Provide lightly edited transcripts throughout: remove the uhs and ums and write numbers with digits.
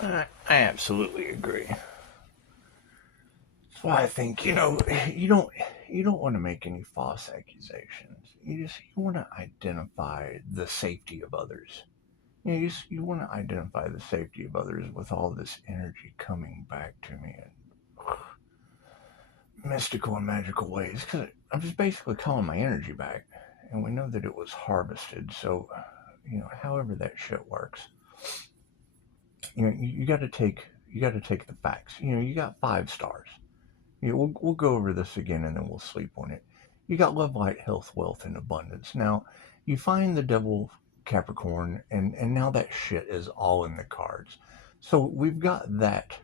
I absolutely agree. That's why I think you don't want to make any false accusations. You want to identify the safety of others. You want to identify the safety of others with all this energy coming back to me in mystical and magical ways. Because I'm just basically calling my energy back, and we know that it was harvested. So, however that shit works, you got to take the facts. You got 5 stars. We'll go over this again and then we'll sleep on it. You got love, light, health, wealth, and abundance. Now, you find the devil Capricorn, and now that shit is all in the cards. So we've got that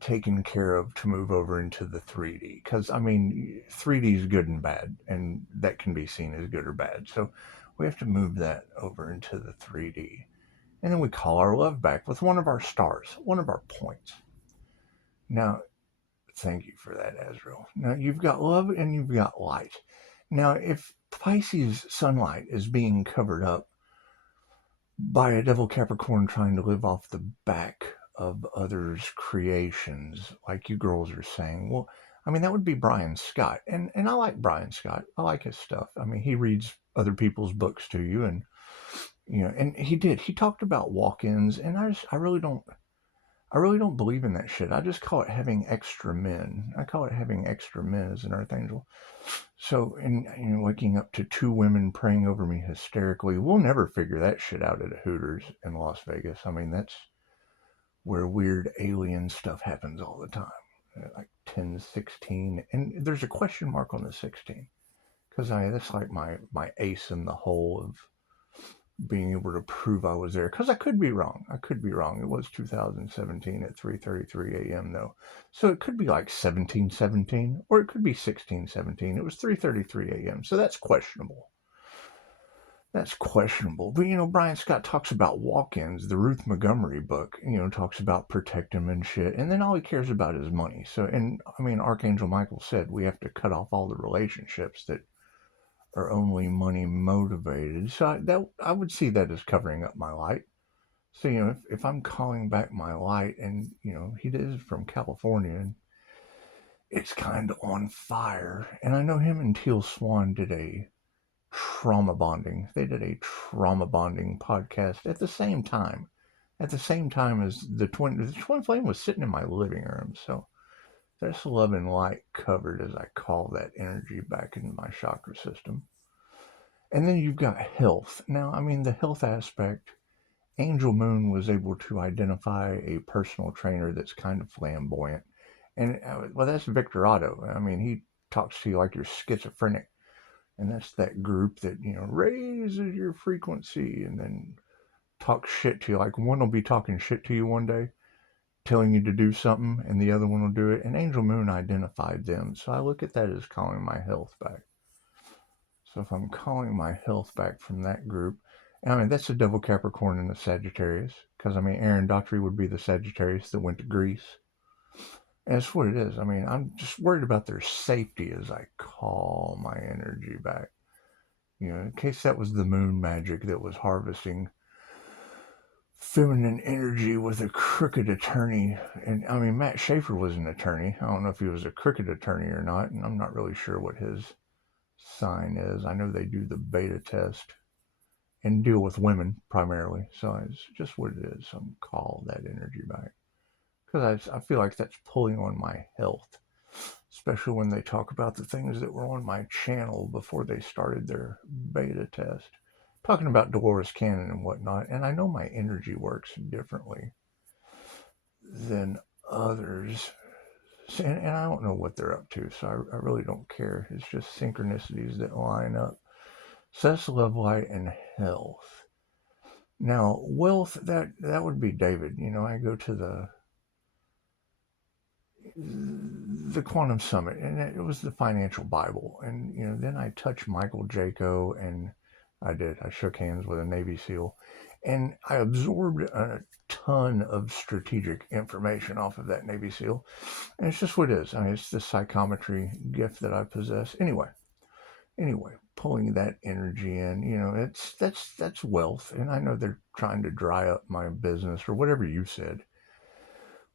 taken care of to move over into the 3D. Because, I mean, 3D is good and bad, and that can be seen as good or bad. So we have to move that over into the 3D. And then we call our love back with one of our stars, one of our points. Now, thank you for that, Azrael. Now, you've got love and you've got light. Now, if Pisces sunlight is being covered up by a devil Capricorn trying to live off the back of others' creations, like you girls are saying, well, I mean, that would be Brian Scott. And I like Brian Scott. I like his stuff. I mean, he reads other people's books to you, and and he did. He talked about walk-ins, and I really don't believe in that shit. I just call it having extra men. I call it having extra men as an archangel. So, and waking up to 2 women praying over me hysterically, we'll never figure that shit out at a Hooters in Las Vegas. I mean, that's where weird alien stuff happens all the time. Like 10, 16, and there's a question mark on the 16 because that's like my ace in the hole of being able to prove I was there, because I could be wrong. I could be wrong. It was 2017 at 3:33 a.m. though, so it could be like 1717 or it could be 1617. It was 3:33 a.m. So that's questionable. That's questionable. But Brian Scott talks about walk-ins. The Ruth Montgomery book, talks about protect him and shit, and then all he cares about is money. So, and I mean, Archangel Michael said we have to cut off all the relationships that are only money motivated. So I would see that as covering up my light. So if I'm calling back my light, and he is from California, and it's kind of on fire, and I know him and Teal Swan did a trauma bonding. They did a trauma bonding podcast at the same time. At the same time as the twin flame was sitting in my living room. So that's love and light covered as I call that energy back into my chakra system. And then you've got health. Now, I mean, the health aspect, Angel Moon was able to identify a personal trainer that's kind of flamboyant. And, well, that's Victor Otto. I mean, he talks to you like you're schizophrenic. And that's that group that, raises your frequency and then talks shit to you. Like one will be talking shit to you one day, telling you to do something, and the other one will do it. And Angel Moon identified them. So I look at that as calling my health back. So if I'm calling my health back from that group, I mean, that's the double Capricorn and the Sagittarius. Because, I mean, Aaron Daughtry would be the Sagittarius that went to Greece. And that's what it is. I mean, I'm just worried about their safety as I call my energy back. In case that was the moon magic that was harvesting feminine energy with a crooked attorney. And, I mean, Matt Schaefer was an attorney. I don't know if he was a crooked attorney or not. And I'm not really sure what his sign is. I know they do the beta test and deal with women primarily. So it's just what it is. I'm call that energy back. Because I feel like that's pulling on my health, especially when they talk about the things that were on my channel before they started their beta test. Talking about Dolores Cannon and whatnot, and I know my energy works differently than others. And I don't know what they're up to, so I really don't care. It's just synchronicities that line up. So that's love, light, and health. Now, wealth, that would be David. I go to the Quantum Summit, and it was the financial Bible. And then I touched Michael Jaco, and I shook hands with a Navy SEAL, and I absorbed a ton of strategic information off of that Navy SEAL. And it's just what it is. I mean, it's the psychometry gift that I possess. Anyway, pulling that energy in. You know, that's wealth, and I know they're trying to dry up my business or whatever you said.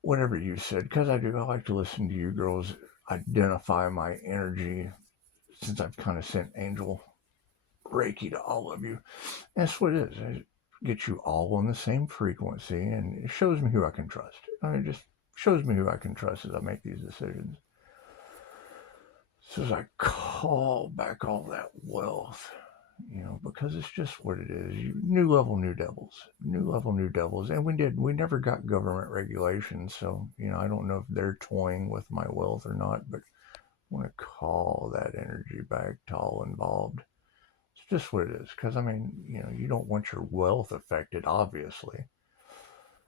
Whatever you said, because I do. I like to listen to you girls identify my energy since I've kind of sent angel Reiki to all of you. That's what it is. It gets you all on the same frequency, and it shows me who I can trust. I mean, it just shows me who I can trust as I make these decisions. So as I call back all that wealth, you know, because it's just what it is. New level, new devils. New level, new devils. And we never got government regulations, so, you know, I don't know if they're toying with my wealth or not, but I want to call that energy back to all involved. It's just what it is. Because, I mean, you know, you don't want your wealth affected, obviously.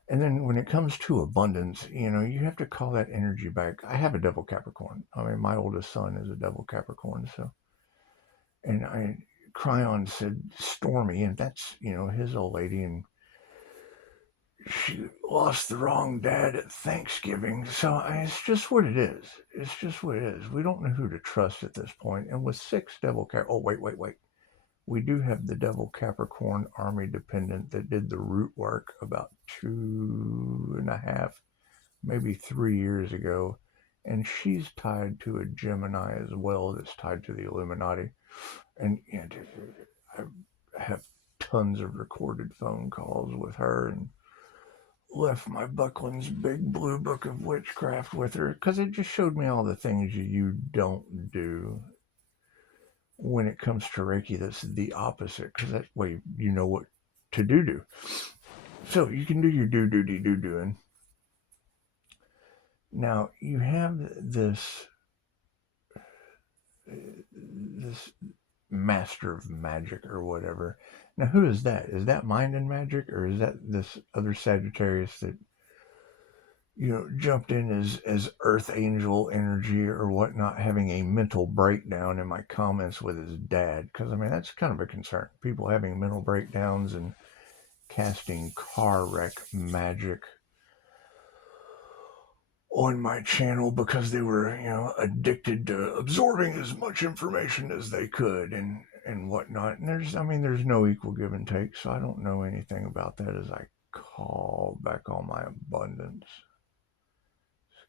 And then when it comes to abundance, you know, you have to call that energy back. I have a devil Capricorn. I mean, my oldest son is a devil Capricorn, so. And Cryon said Stormy, and that's, you know, his old lady, and she lost the wrong dad at Thanksgiving. So it's just what it is. It's just what it is. We don't know who to trust at this point. And with 6 devil oh, wait. We do have the devil Capricorn army dependent that did the root work about 2.5, maybe 3 years ago. And she's tied to a Gemini as well that's tied to the Illuminati. And you know, I have tons of recorded phone calls with her, and left my Buckland's big blue book of witchcraft with her because it just showed me all the things you don't do when it comes to Reiki. That's the opposite, because that way you know what to do. So you can do your doing. Now you have this master of magic or whatever. Now who is that? Is that mind and magic, or is that this other Sagittarius that, you know, jumped in as earth angel energy or whatnot, having a mental breakdown in my comments with his dad? Because I mean, that's kind of a concern. People having mental breakdowns and casting car wreck magic on my channel because they were, you know, addicted to absorbing as much information as they could and whatnot. And there's no equal give and take, so I don't know anything about that as I call back all my abundance.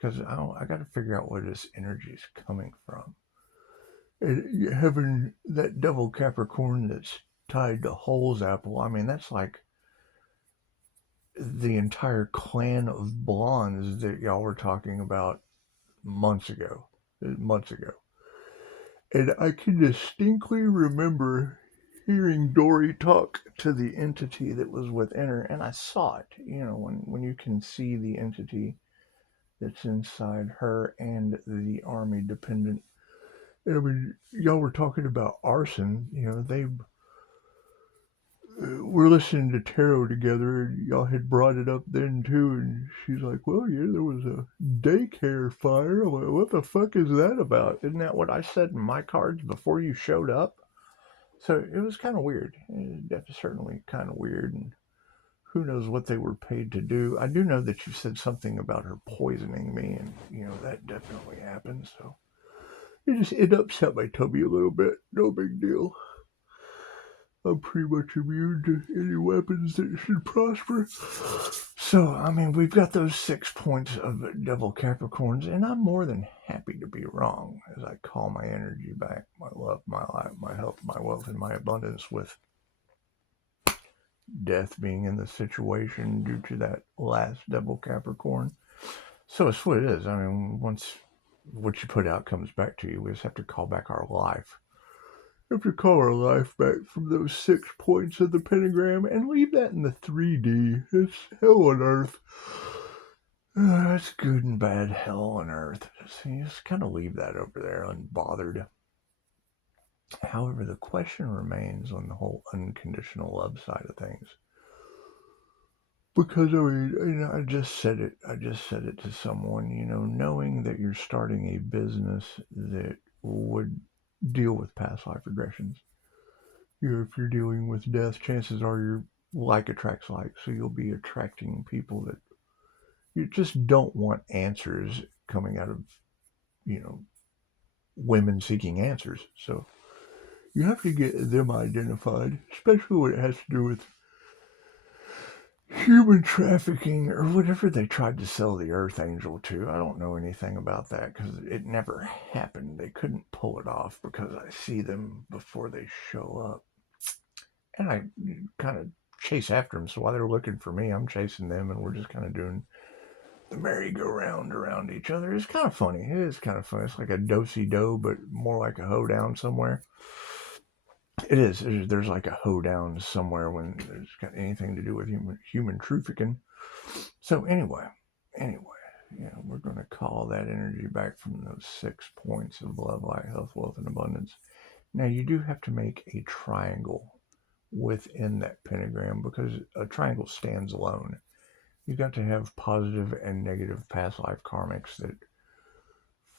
Because I got to figure out where this energy is coming from. And having that devil Capricorn that's tied to Hole's apple, I mean, that's like the entire clan of blondes that y'all were talking about months ago. And I can distinctly remember hearing Dory talk to the entity that was within her, and I saw it. You know, when you can see the entity that's inside her and the army dependent. I mean, y'all were talking about arson. You know, they were listening to tarot together, and y'all had brought it up then too. And she's like, "Well, yeah, there was a daycare fire." I'm like, "What the fuck is that about?" Isn't that what I said in my cards before you showed up? So it was kind of weird. That's certainly kind of weird, and who knows what they were paid to do. I do know that you said something about her poisoning me, and you know that definitely happened. So it upset my tummy a little bit. No big deal. I'm pretty much immune to any weapons that should prosper. So, I mean, we've got those 6 points of Devil Capricorns, and I'm more than happy to be wrong as I call my energy back, my love, my life, my health, my wealth, and my abundance, with death being in the situation due to that last Devil Capricorn. So it's what it is. I mean, once what you put out comes back to you, we just have to call back our life. We have to call our life back from those 6 points of the pentagram and leave that in the 3D. It's hell on earth. It's good and bad hell on earth. Just kind of leave that over there unbothered. However, the question remains on the whole unconditional love side of things. Because I mean, you know, I just said it to someone, you know, knowing that you're starting a business that would deal with past life regressions. You know, if you're dealing with death, chances are your like attracts like, so you'll be attracting people that you just don't want answers coming out of, you know, women seeking answers. So You have to get them identified, especially when it has to do with human trafficking or whatever they tried to sell the Earth Angel to. I don't know anything about that because it never happened. They couldn't pull it off because I see them before they show up. And I kind of chase after them. So while they're looking for me, I'm chasing them, and we're just kind of doing the merry-go-round around each other. It's kind of funny. It is kind of funny. It's like a do-si-do, but more like a hoedown somewhere. It is. There's like a hoedown somewhere when there's got anything to do with human trafficking. So anyway, we're going to call that energy back from those 6 points of love, light, health, wealth, and abundance. Now you do have to make a triangle within that pentagram because a triangle stands alone. You've got to have positive and negative past life karmics that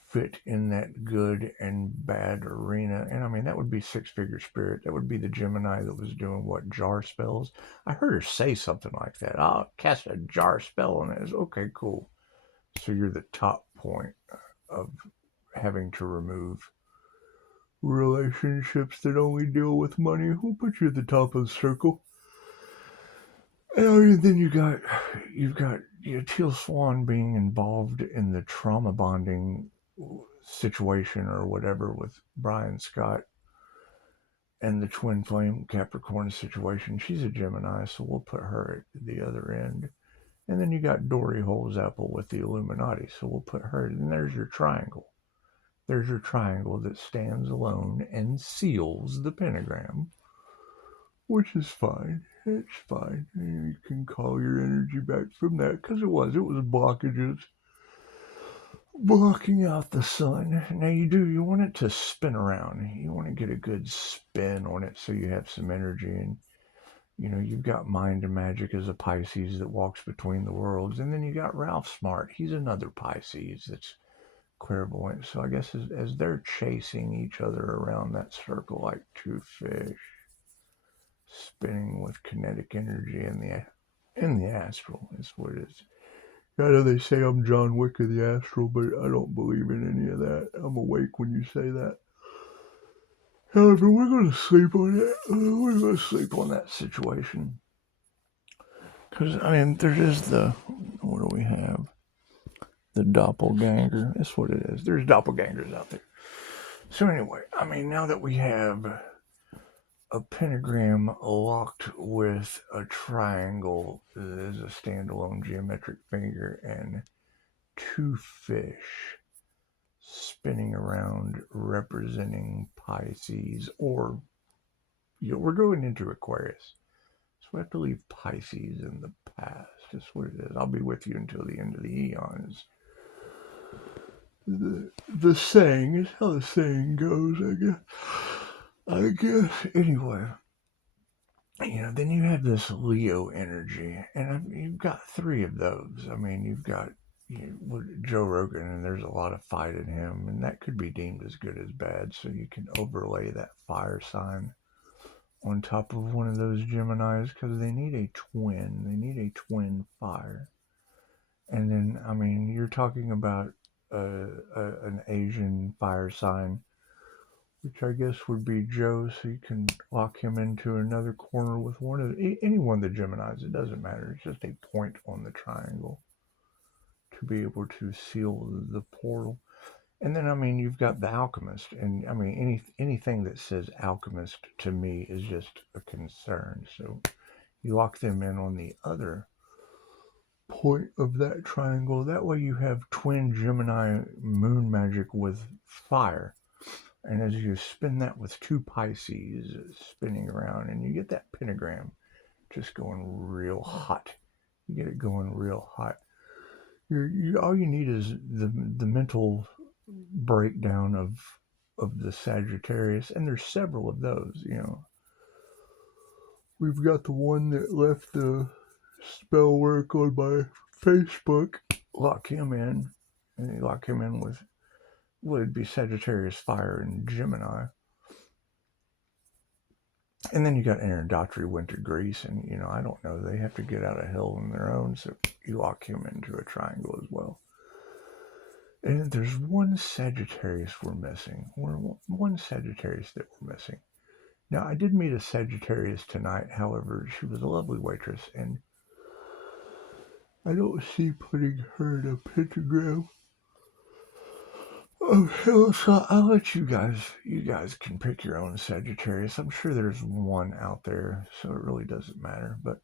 fit in that good and bad arena. And I mean, that would be six-figure spirit. That would be the Gemini that was doing what, jar spells? I heard her say something like that. I'll cast a jar spell on it. Okay, cool. So you're the top point of having to remove relationships that only deal with money. Who'll put you at the top of the circle? And then you've got Teal Swan being involved in the trauma bonding situation or whatever with Brian Scott and the twin flame Capricorn situation. She's a Gemini, so we'll put her at the other end. And then you got Dory Holesapple with the Illuminati, so we'll put her, and there's your triangle. There's your triangle that stands alone and seals the pentagram, which is fine. It's fine. You can call your energy back from that because it was blockages blocking out the sun. Now you want it to spin around. You want to get a good spin on it so you have some energy. And you've got Mind and Magic as a Pisces that walks between the worlds, and then you got Ralph Smart. He's another Pisces that's clairvoyant. So I guess as they're chasing each other around that circle like two fish spinning with kinetic energy in the astral is what it is. I know they say I'm John Wick of the astral, but I don't believe in any of that. I'm awake when you say that. However, we're going to sleep on it. We're going to sleep on that situation. Because, I mean, there is what do we have? The doppelganger. That's what it is. There's doppelgangers out there. So anyway, I mean, now that we have a pentagram locked with a triangle that is a standalone geometric figure and two fish spinning around representing Pisces, or we're going into Aquarius. So we have to leave Pisces in the past. That's what it is. I'll be with you until the end of the eons. The saying is how the saying goes, I guess. Anyway, then you have this Leo energy, and you've got three of those. I mean, you've got Joe Rogan, and there's a lot of fight in him, and that could be deemed as good as bad. So you can overlay that fire sign on top of one of those Geminis because they need a twin. They need a twin fire. And then, I mean, you're talking about an Asian fire sign, which I guess would be Joe, so you can lock him into another corner with any one of the Geminis. It doesn't matter. It's just a point on the triangle to be able to seal the portal. And then, I mean, you've got the alchemist, and I mean, anything that says alchemist to me is just a concern. So you lock them in on the other point of that triangle. That way you have twin Gemini moon magic with fire. And as you spin that with two Pisces spinning around, and you get that pentagram just going real hot. You get it going real hot. All you need is the mental breakdown of the Sagittarius, and there's several of those. We've got the one that left the spell work on my Facebook. Lock him in, and you lock him in with would be Sagittarius, Fire, and Gemini. And then you got Aaron Daughtry, Winter Grease, and I don't know, they have to get out of hell on their own, so you lock him into a triangle as well. And there's one Sagittarius we're missing. One Sagittarius that we're missing. Now, I did meet a Sagittarius tonight. However, she was a lovely waitress, and I don't see putting her in a pentagram. Oh, hell, so I'll let you guys can pick your own Sagittarius. I'm sure there's one out there, so it really doesn't matter. But,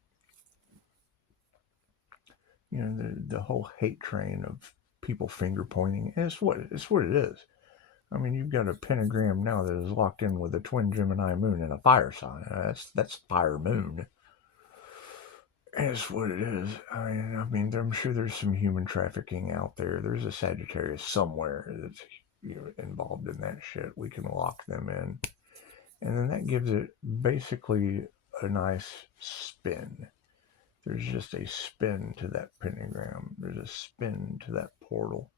the whole hate train of people finger pointing, and it's what it is. I mean, you've got a pentagram now that is locked in with a twin Gemini moon and a fire sign. That's fire moon. And it's what it is. I mean, I'm sure there's some human trafficking out there. There's a Sagittarius somewhere that's involved in that shit. We can lock them in, and then that gives it basically a nice spin. There's just a spin to that pentagram. There's a spin to that portal.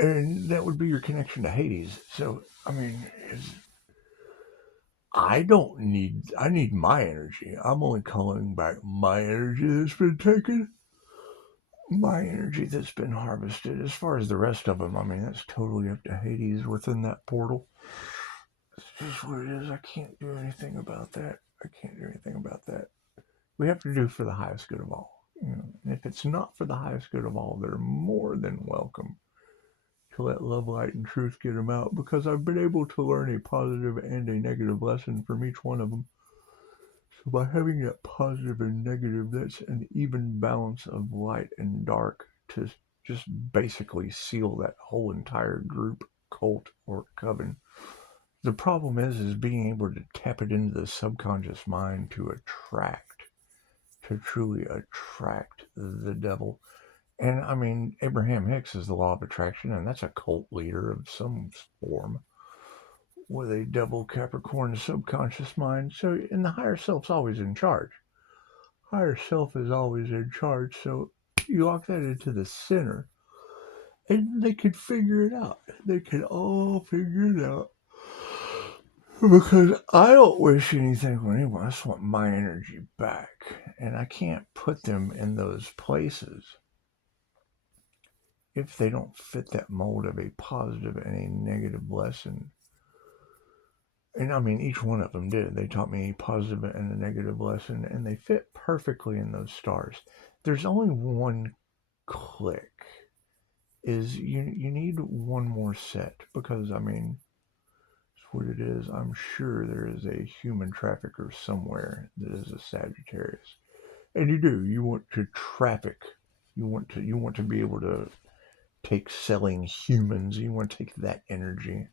And that would be your connection to Hades. So, I mean, I need my energy. I'm only calling back my energy that's been taken. My energy that's been harvested. As far as the rest of them, I mean, that's totally up to Hades within that portal. It's just what it is. I can't do anything about that. We have to do for the highest good of all. And if it's not for the highest good of all, they're more than welcome to let love, light, and truth get them out, because I've been able to learn a positive and a negative lesson from each one of them. So by having that positive and negative, that's an even balance of light and dark to just basically seal that whole entire group, cult, or coven. The problem is being able to tap it into the subconscious mind to truly attract the devil. And I mean, Abraham Hicks is the law of attraction, and that's a cult leader of some form with a devil Capricorn subconscious mind. So, and the higher self's always in charge. Higher self is always in charge. So you lock that into the center, and they could figure it out. They could all figure it out. Because I don't wish anything on anyone. I just want my energy back. And I can't put them in those places if they don't fit that mold of a positive and a negative lesson. And I mean, each one of them did. They taught me a positive and a negative lesson, and they fit perfectly in those stars. There's only one click. Is you need one more set, because I mean, it's what it is. I'm sure there is a human trafficker somewhere that is a Sagittarius, and you want to traffic. You want to be able to take selling humans. You want to take that energy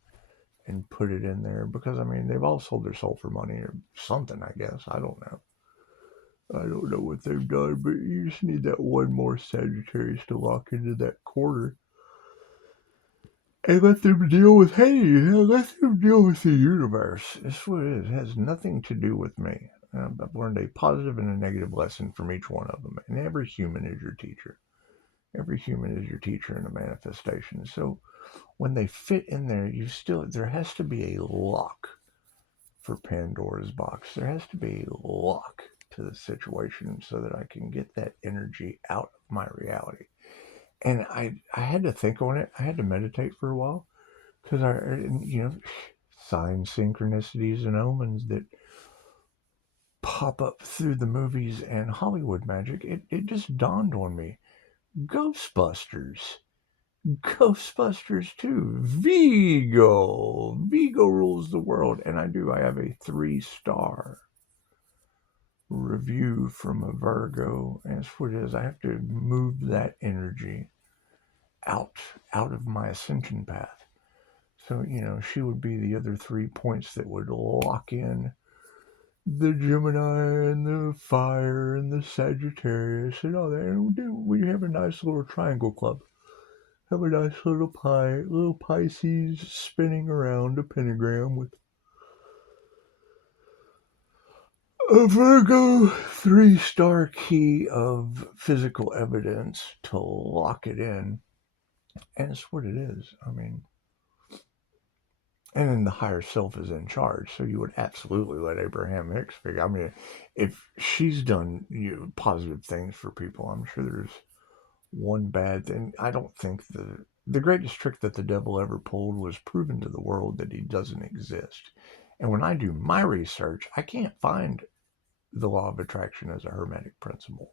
and put it in there, because I mean, they've all sold their soul for money or something, I guess. I don't know what they've done, but you just need that one more Sagittarius to lock into that corner and let them deal with Hades. Let them deal with the universe. It's what it is. It has nothing to do with me. I've learned a positive and a negative lesson from each one of them, and every human is your teacher. Every human is your teacher in a manifestation. So when they fit in there, there has to be a lock for Pandora's box. There has to be a lock to the situation so that I can get that energy out of my reality. And I had to think on it. I had to meditate for a while, because signs, synchronicities, and omens that pop up through the movies and Hollywood magic. It just dawned on me. Ghostbusters. Ghostbusters 2. Vigo. Vigo rules the world. And I have a 3-star review from a Virgo. And that's what it is. I have to move that energy out of my ascension path. So, she would be the other 3 points that would lock in the Gemini and the fire and the Sagittarius and all that. And we have a nice little triangle club. Have a nice little Pisces spinning around a pentagram with a Virgo 3-star key of physical evidence to lock it in. And it's what it is. I mean, and then the higher self is in charge. So you would absolutely let Abraham Hicks figure. I mean, if she's done positive things for people, I'm sure there's one bad thing. I don't think the greatest trick that the devil ever pulled was proving to the world that he doesn't exist. And when I do my research, I can't find the law of attraction as a hermetic principle.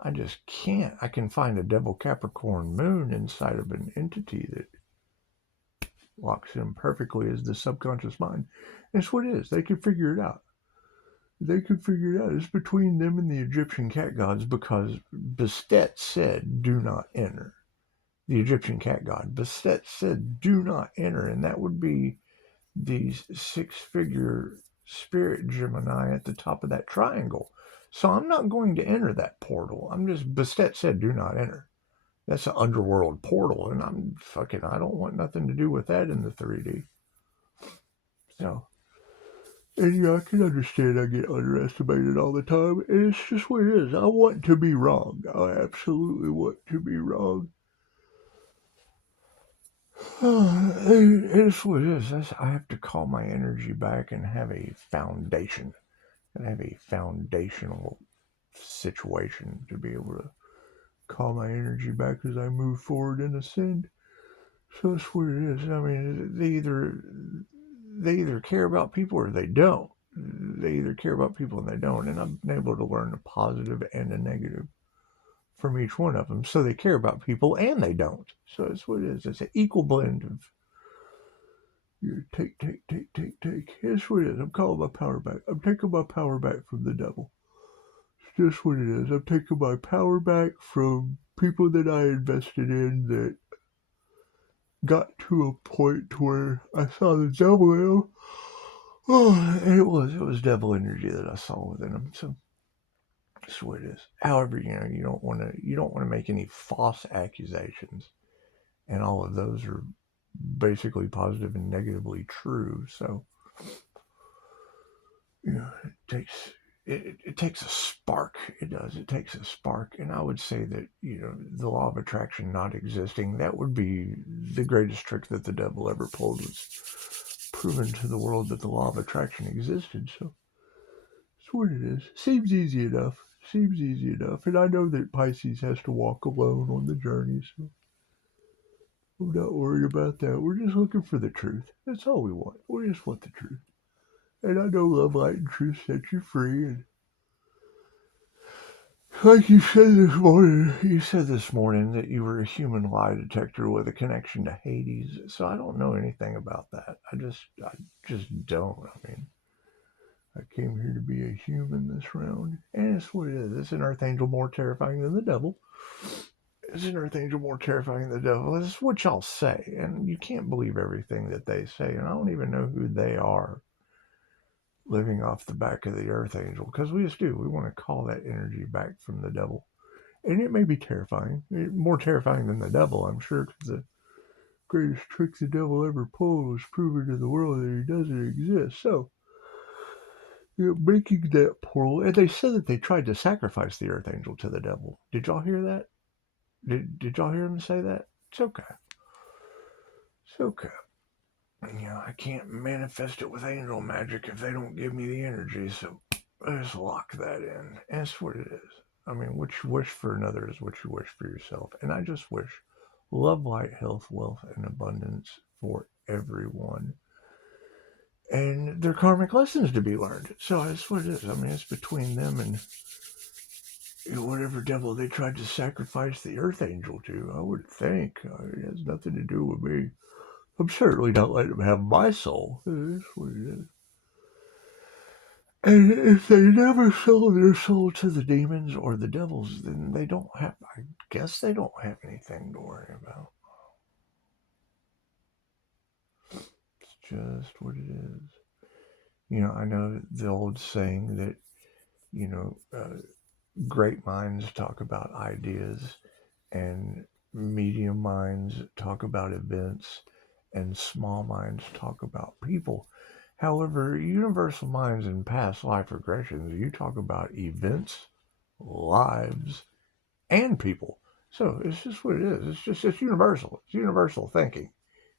I just can't. I can find a devil Capricorn moon inside of an entity that locks in perfectly as the subconscious mind. And it's what it is. They can figure it out. They can figure it out. It's between them and the Egyptian cat gods, because Bastet said, do not enter. The Egyptian cat god. Bastet said, do not enter. And that would be these six-figure spirit Gemini at the top of that triangle. So I'm not going to enter that portal. Bastet said, do not enter. That's an underworld portal, and I don't want nothing to do with that in the 3D. So, and I can understand I get underestimated all the time, and it's just what it is. I want to be wrong. I absolutely want to be wrong. It's what it is. I have to call my energy back and have a foundation, and have a foundational situation to be able to call my energy back as I move forward and ascend. So that's what it is. I mean, they either care about people or they don't. They either care about people and they don't. And I've been able to learn a positive and a negative from each one of them. So they care about people and they don't. So that's what it is. It's an equal blend of take. That's what it is. I'm calling my power back. I'm taking my power back from the devil. It's just what it is. I'm taking my power back from people that I invested in that got to a point where I saw the devil in them. Oh, and it was devil energy that I saw within them. So that's what it is. However, you don't want to make any false accusations, and all of those are basically positive and negatively true. So it takes a spark. It does. It takes a spark. And I would say that, the law of attraction not existing, that would be the greatest trick that the devil ever pulled, was proven to the world that the law of attraction existed. So it's what it is. Seems easy enough. And I know that Pisces has to walk alone on the journey, so I'm not worried about that. We're just looking for the truth. That's all we want. We just want the truth. And I know love, light, and truth set you free. And like you said this morning that you were a human lie detector with a connection to Hades. So I don't know anything about that. I just don't. I mean, I came here to be a human this round. And it's what it is. It's an archangel more terrifying than the devil. It's an archangel more terrifying than the devil. It's what y'all say. And you can't believe everything that they say. And I don't even know who they are, living off the back of the earth angel, because we just do. We want to call that energy back from the devil. And it may be terrifying, more terrifying than the devil, I'm sure, because the greatest trick the devil ever pulled was proving to the world that he doesn't exist. So, making that portal, and they said that they tried to sacrifice the earth angel to the devil. Did y'all hear that? Did y'all hear him say that? It's okay. It's okay. I can't manifest it with angel magic if they don't give me the energy, so I just lock that in. And that's what it is. I mean, what you wish for another is what you wish for yourself. And I just wish love, light, health, wealth, and abundance for everyone. And their karmic lessons to be learned. So that's what it is. I mean, it's between them and whatever devil they tried to sacrifice the earth angel to, I would think. It has nothing to do with me. I'm certainly not letting them have my soul. That's what it is. And if they never sell their soul to the demons or the devils, then I guess they don't have anything to worry about. It's just what it is. I know the old saying that, great minds talk about ideas, and medium minds talk about events, and small minds talk about people. However, universal minds and past life regressions, you talk about events, lives, and people. So it's just what it is. It's universal. It's universal thinking.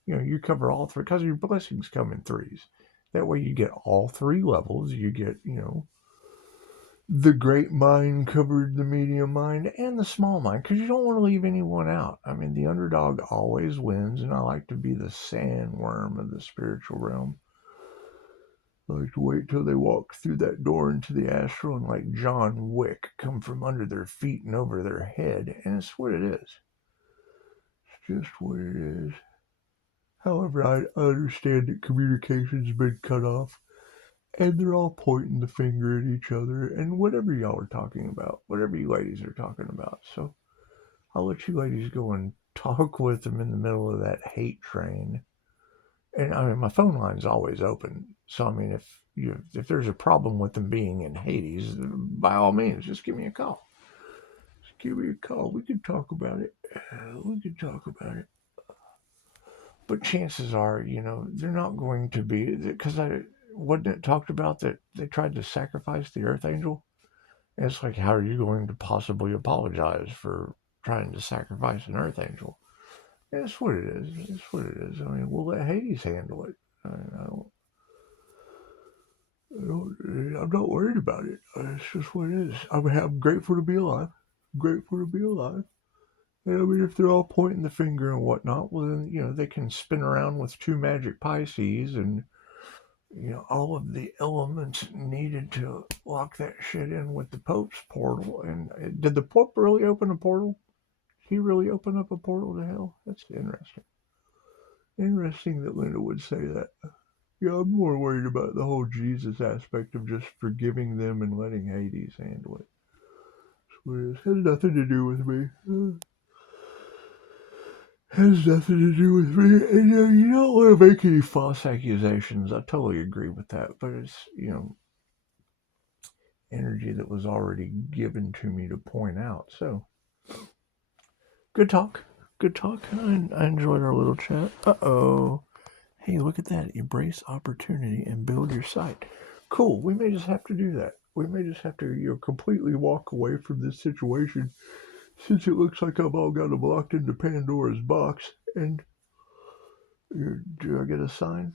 You cover all three, because your blessings come in threes. That way you get all three levels. You get, the great mind covered the medium mind and the small mind, because you don't want to leave anyone out. I mean, the underdog always wins, and I like to be the sandworm of the spiritual realm. I like to wait till they walk through that door into the astral and, like John Wick, come from under their feet and over their head. And it's what it is. It's just what it is. However, I understand that communication's been cut off, and they're all pointing the finger at each other, and whatever y'all are talking about, whatever you ladies are talking about. So I'll let you ladies go and talk with them in the middle of that hate train. And I mean, my phone line's always open. So I mean, if there's a problem with them being in Hades, by all means, just give me a call. Just give me a call. We could talk about it. We could talk about it. But chances are, they're not going to be, because I wasn't it talked about that they tried to sacrifice the Earth Angel. And it's like, how are you going to possibly apologize for trying to sacrifice an Earth Angel? It's what it is. It's what it is. I mean, we'll let Hades handle it. I'm not worried about it. It's just what it is. I'm grateful to be alive. Grateful to be alive. And I mean, if they're all pointing the finger and whatnot, well, then, they can spin around with two magic Pisces and, all of the elements needed to lock that shit in with the Pope's portal. And did the Pope really open a portal? He really opened up a portal to hell? That's interesting. Interesting that Linda would say that. Yeah, I'm more worried about the whole Jesus aspect of just forgiving them and letting Hades handle it. So it has nothing to do with me. Has nothing to do with me. And you don't want to make any false accusations. I totally agree with that. But it's, energy that was already given to me to point out. So, good talk. Good talk. I enjoyed our little chat. Uh-oh. Hey, look at that. Embrace opportunity and build your site. Cool. We may just have to do that. We may just have to, completely walk away from this situation since it looks like I've all got them locked into Pandora's box. And do I get a sign?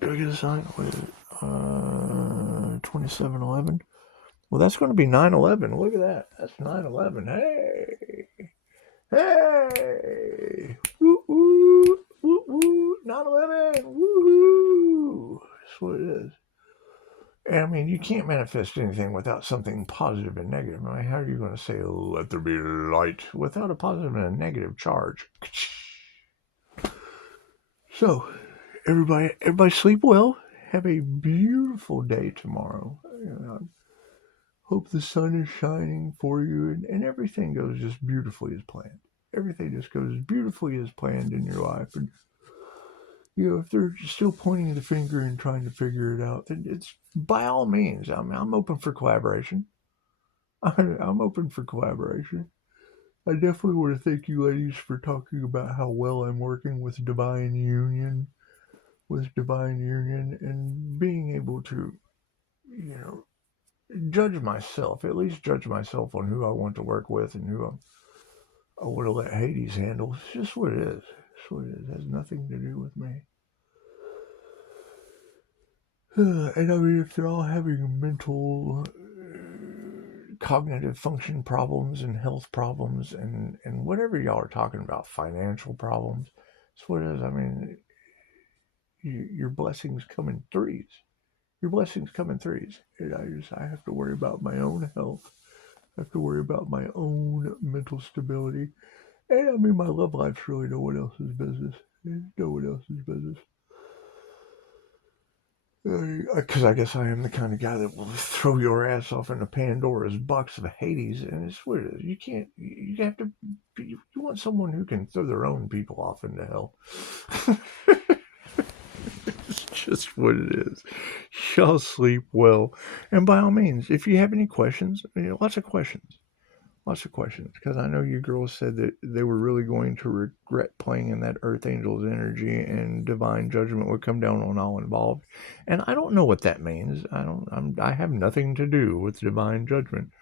Do I get a sign? Wait, 2711. Well, that's going to be 9/11. Look at that. That's 9/11. Hey. Hey. Woo woo. Woo woo. 9/11. Woo. That's what it is. And I mean, you can't manifest anything without something positive and negative. I mean, how are you going to say, let there be light, without a positive and a negative charge? So, everybody sleep well. Have a beautiful day tomorrow. Hope the sun is shining for you and everything goes just beautifully as planned. Everything just goes beautifully as planned in your life. And, if they're still pointing the finger and trying to figure it out, then it's by all means. I mean, I'm open for collaboration. I'm open for collaboration. I definitely want to thank you ladies for talking about how well I'm working with Divine Union, and being able to, judge myself, at least judge myself on who I want to work with and who I want to let Hades handle. It's just what it is. It's what it is. It has nothing to do with me. And I mean, if they're all having mental, cognitive function problems and health problems and whatever y'all are talking about, financial problems, it's what it is. I mean, your blessings come in threes. Your blessings come in threes. And I have to worry about my own health. I have to worry about my own mental stability. And I mean, my love life's really no one else's business. No one else's business. Because I guess I am the kind of guy that will throw your ass off into Pandora's box of Hades, and it's what it is. You can't. You have to. You want someone who can throw their own people off into hell. It's just what it is. Y'all sleep well, and by all means, if you have any questions, lots of questions. Lots of questions, because I know you girls said that they were really going to regret playing in that Earth Angel's energy, and divine judgment would come down on all involved. And I don't know what that means. I have nothing to do with divine judgment.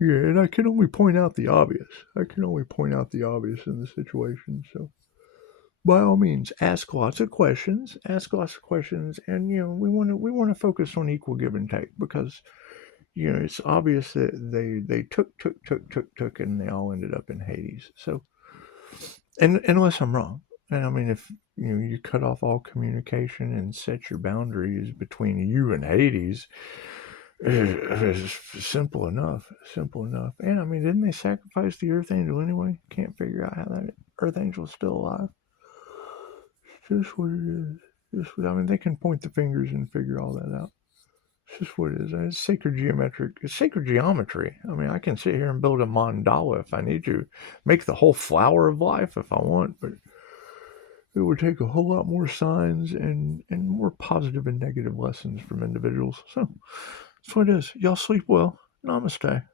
Yeah, and I can only point out the obvious. I can only point out the obvious in the situation. So, by all means, ask lots of questions. Ask lots of questions, and we want to focus on equal give and take, because it's obvious that they took, and they all ended up in Hades. So, and unless I'm wrong, And I mean, if you cut off all communication and set your boundaries between you and Hades, it's simple enough. Simple enough. And I mean, didn't they sacrifice the Earth Angel anyway? Can't figure out how that Earth Angel's still alive. It's just what it is. I mean, they can point the fingers and figure all that out. It's just what it is. It's sacred geometry. I mean, I can sit here and build a mandala if I need to, make the whole flower of life if I want, but it would take a whole lot more signs and more positive and negative lessons from individuals. So that's what it is. Y'all sleep well. Namaste.